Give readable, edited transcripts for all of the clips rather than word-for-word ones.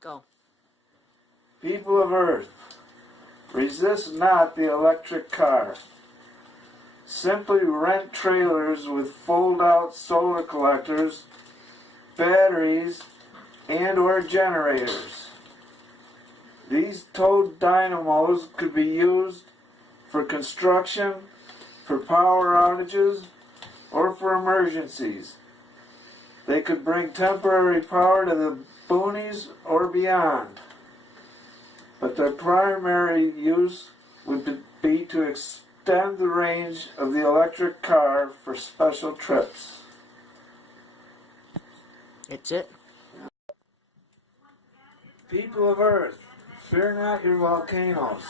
Go. People of Earth, resist not the electric car. Simply rent trailers with fold-out solar collectors, batteries, and or generators. These towed dynamos could be used for construction, for power outages, or for emergencies. They could bring temporary power to the boonies or beyond. But their primary use would be to extend the range of the electric car for special trips. That's it. People of Earth, fear not your volcanoes.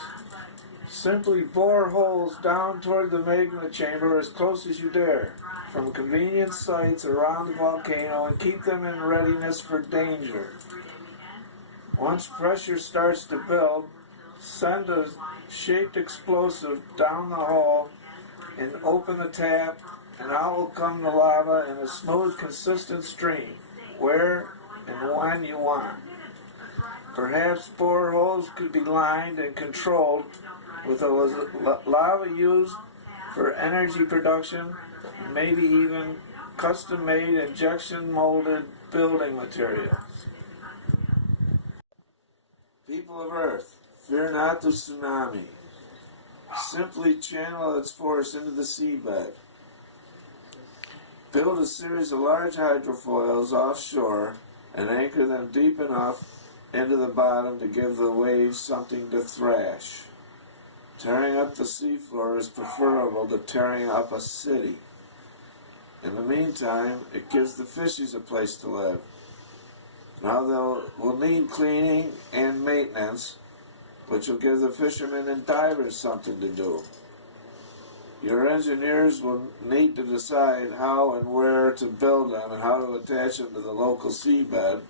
Simply bore holes down toward the magma chamber as close as you dare, from convenient sites around the volcano, and keep them in readiness for danger. Once pressure starts to build, send a shaped explosive down the hole and open the tap, and out will come the lava in a smooth, consistent stream, where and when you want. Perhaps boreholes could be lined and controlled with a lava used for energy production, maybe even custom-made injection-molded building materials. People of Earth, fear not the tsunami. Simply channel its force into the seabed. Build a series of large hydrofoils offshore and anchor them deep enough into the bottom to give the waves something to thrash. Tearing up the seafloor is preferable to tearing up a city. In the meantime, it gives the fishies a place to live. Now they'll need cleaning and maintenance, which will give the fishermen and divers something to do. Your engineers will need to decide how and where to build them and how to attach them to the local seabed.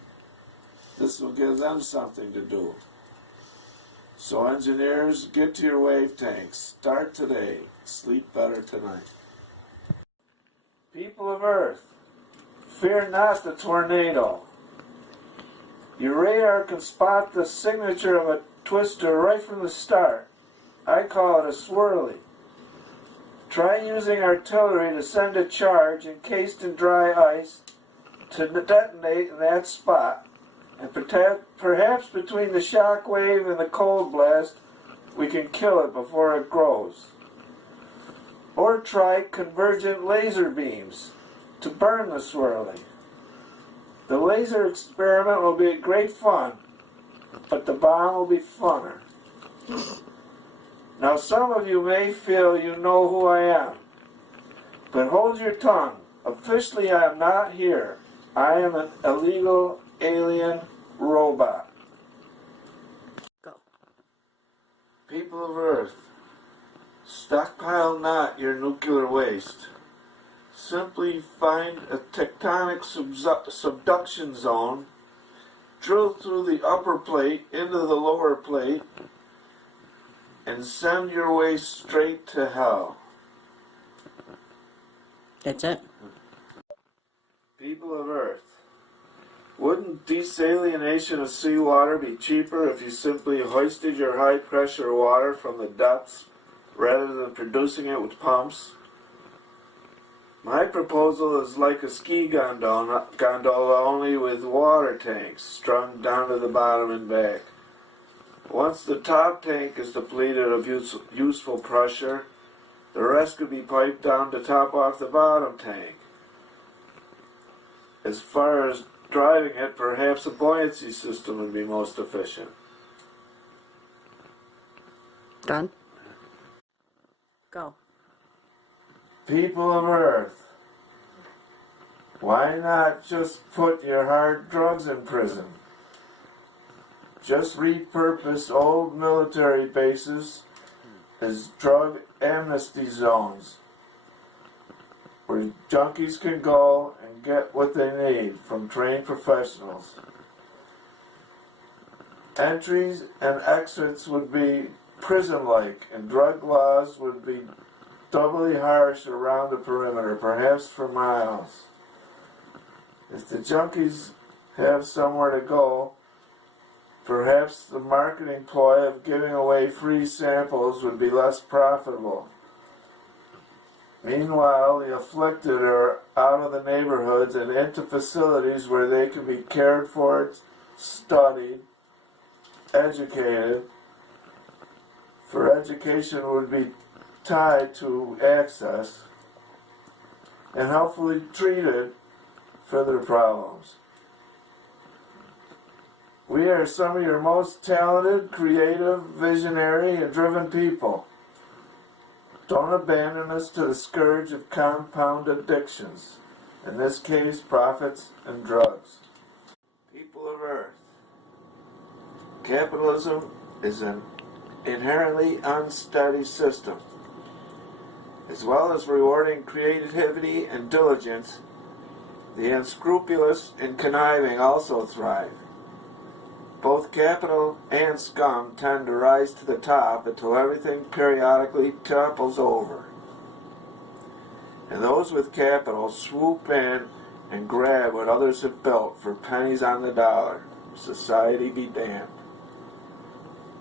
This will give them something to do. So engineers, get to your wave tanks. Start today. Sleep better tonight. People of Earth, fear not the tornado. Your radar can spot the signature of a twister right from the start. I call it a swirly. Try using artillery to send a charge encased in dry ice to detonate in that spot. And perhaps between the shock wave and the cold blast, we can kill it before it grows. Or try convergent laser beams to burn the swirly. The laser experiment will be great fun, but the bomb will be funner. Now some of you may feel you know who I am, but hold your tongue. Officially I am not here. I am an illegal alien robot. Go. People of Earth, stockpile not your nuclear waste. Simply find a tectonic subduction zone, drill through the upper plate into the lower plate, and send your waste straight to hell. That's it. People of Earth, wouldn't desalination of seawater be cheaper if you simply hoisted your high-pressure water from the depths rather than producing it with pumps? My proposal is like a ski gondola only with water tanks strung down to the bottom and back. Once the top tank is depleted of useful pressure, the rest could be piped down to top off the bottom tank. As far as driving it, perhaps a buoyancy system would be most efficient. Done. Go. People of Earth, why not just put your hard drugs in prison? Just repurpose old military bases as drug amnesty zones, where junkies can go and get what they need from trained professionals. Entries and exits would be prison-like, and drug laws would be doubly harsh around the perimeter, perhaps for miles. If the junkies have somewhere to go, perhaps the marketing ploy of giving away free samples would be less profitable. Meanwhile, the afflicted are out of the neighborhoods and into facilities where they can be cared for, studied, educated. For education would be tied to access, and helpfully treated for their problems. We are some of your most talented, creative, visionary, and driven people. Don't abandon us to the scourge of compound addictions, in this case, profits and drugs. People of Earth, capitalism is an inherently unsteady system. As well as rewarding creativity and diligence, the unscrupulous and conniving also thrive. Both capital and scum tend to rise to the top until everything periodically topples over. And those with capital swoop in and grab what others have built for pennies on the dollar. Society be damned.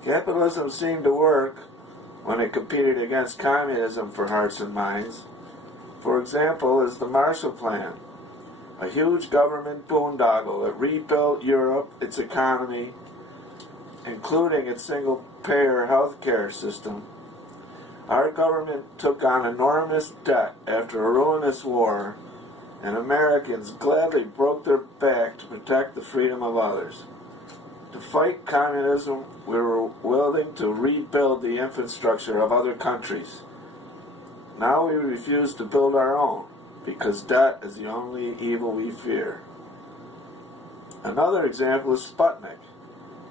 Capitalism seemed to work when it competed against communism for hearts and minds. For example, is the Marshall Plan, a huge government boondoggle that rebuilt Europe, its economy, including its single-payer health care system. Our government took on enormous debt after a ruinous war, and Americans gladly broke their back to protect the freedom of others. To fight communism, we were willing to rebuild the infrastructure of other countries. Now we refuse to build our own, because debt is the only evil we fear. Another example is Sputnik.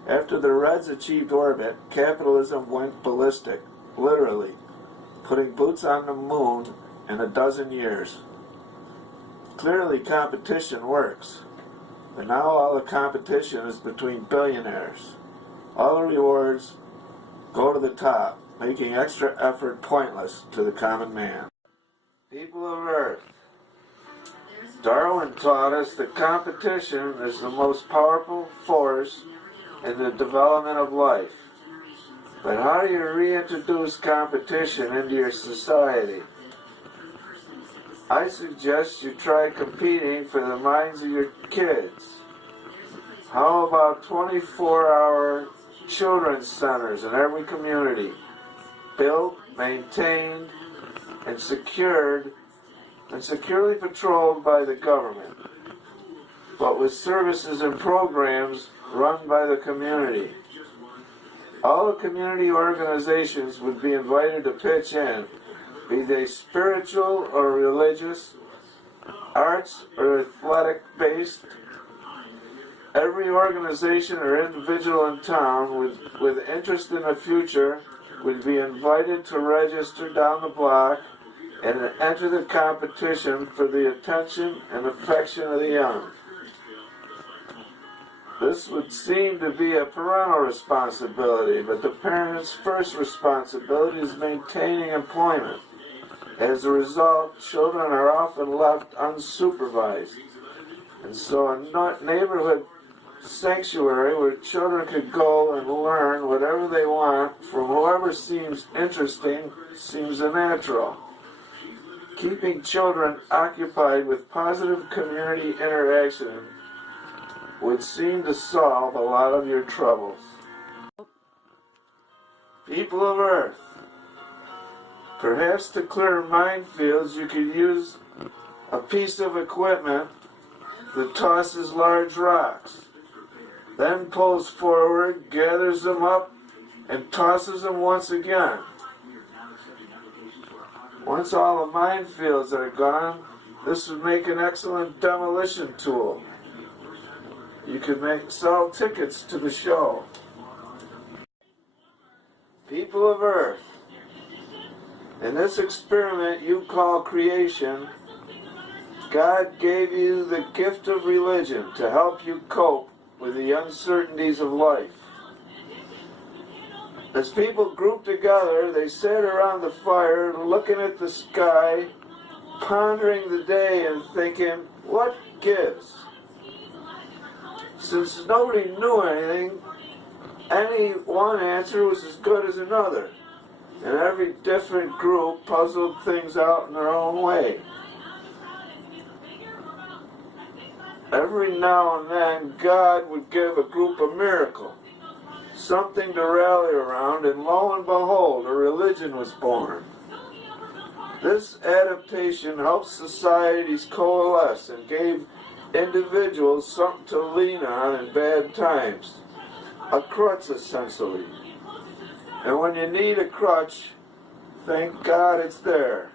After the Reds achieved orbit, capitalism went ballistic, literally, putting boots on the moon in a dozen years. Clearly competition works. But now all the competition is between billionaires. All the rewards go to the top, making extra effort pointless to the common man. People of Earth, Darwin taught us that competition is the most powerful force in the development of life. But how do you reintroduce competition into your society? I suggest you try competing for the minds of your kids. How about 24-hour children's centers in every community, built, maintained, and securely patrolled by the government, but with services and programs run by the community? All the community organizations would be invited to pitch in, be they spiritual or religious, arts or athletic-based. Every organization or individual in town with interest in the future would be invited to register down the block and enter the competition for the attention and affection of the young. This would seem to be a parental responsibility, but the parents' first responsibility is maintaining employment. As a result, children are often left unsupervised. And so a neighborhood sanctuary where children could go and learn whatever they want from whoever seems interesting seems unnatural. Keeping children occupied with positive community interaction would seem to solve a lot of your troubles. People of Earth, perhaps to clear minefields you could use a piece of equipment that tosses large rocks, then pulls forward, gathers them up, and tosses them once again. Once all the minefields are gone, this would make an excellent demolition tool. You could sell tickets to the show. People of Earth, in this experiment you call creation, God gave you the gift of religion to help you cope with the uncertainties of life. As people grouped together, they sat around the fire looking at the sky, pondering the day and thinking, what gives? Since nobody knew anything, any one answer was as good as another, and every different group puzzled things out in their own way. Every now and then, God would give a group a miracle, something to rally around, and lo and behold, a religion was born. This adaptation helped societies coalesce and gave individuals something to lean on in bad times. A crutch, essentially. And when you need a crutch, thank God it's there.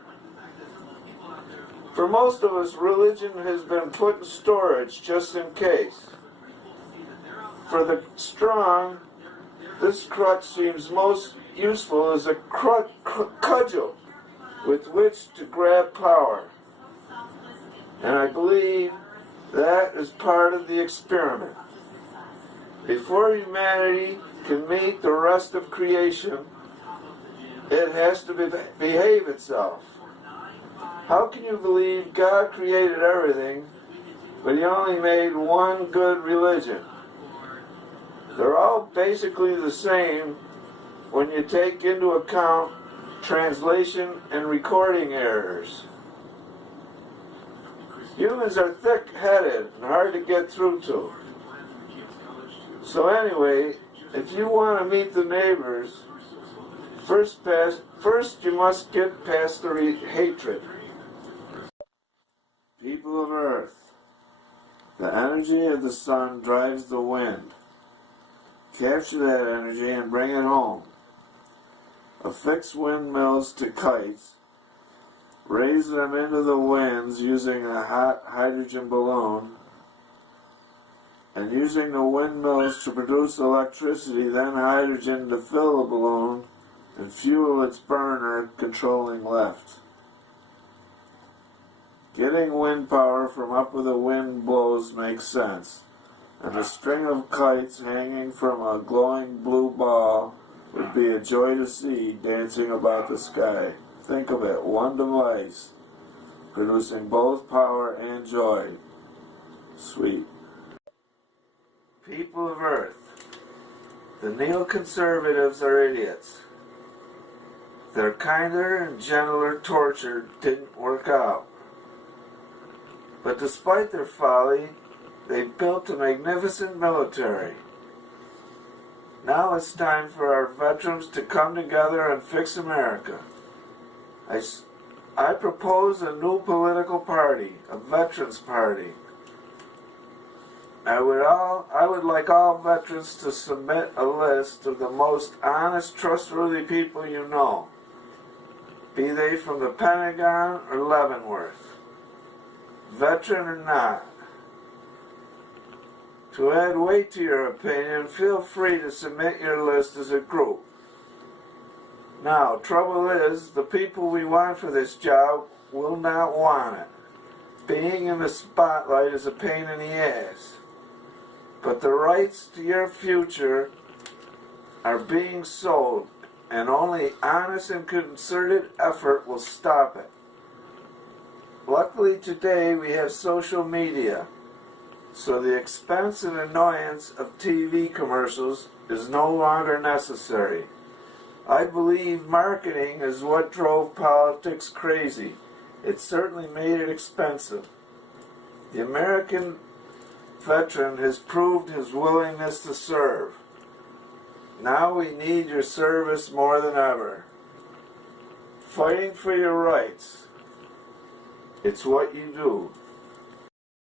For most of us, religion has been put in storage just in case. For the strong, this crutch seems most useful as a cudgel with which to grab power. And I believe that is part of the experiment. Before humanity can meet the rest of creation, it has to behave itself. How can you believe God created everything, but He only made one good religion? They're all basically the same when you take into account translation and recording errors. Humans are thick-headed and hard to get through to. So anyway, if you want to meet the neighbors, first you must get past the hatred. People of Earth, the energy of the sun drives the wind. Capture that energy and bring it home. Affix windmills to kites. Raise them into the winds using a hot hydrogen balloon. And using the windmills to produce electricity, then hydrogen to fill the balloon and fuel its burner, controlling left. Getting wind power from up where the wind blows makes sense, and a string of kites hanging from a glowing blue ball would be a joy to see dancing about the sky. Think of it, one device, producing both power and joy. Sweet. People of Earth, the neoconservatives are idiots. Their kinder and gentler torture didn't work out. But despite their folly, they built a magnificent military. Now it's time for our veterans to come together and fix America. I propose a new political party, a veterans party. I would like all veterans to submit a list of the most honest, trustworthy people you know, be they from the Pentagon or Leavenworth, veteran or not. To add weight to your opinion, feel free to submit your list as a group. Now, trouble is, the people we want for this job will not want it. Being in the spotlight is a pain in the ass. But the rights to your future are being sold, and only honest and concerted effort will stop it. Luckily today we have social media, so the expense and annoyance of TV commercials is no longer necessary. I believe marketing is what drove politics crazy. It certainly made it expensive. The American veteran has proved his willingness to serve. Now we need your service more than ever. Fighting for your rights. It's what you do.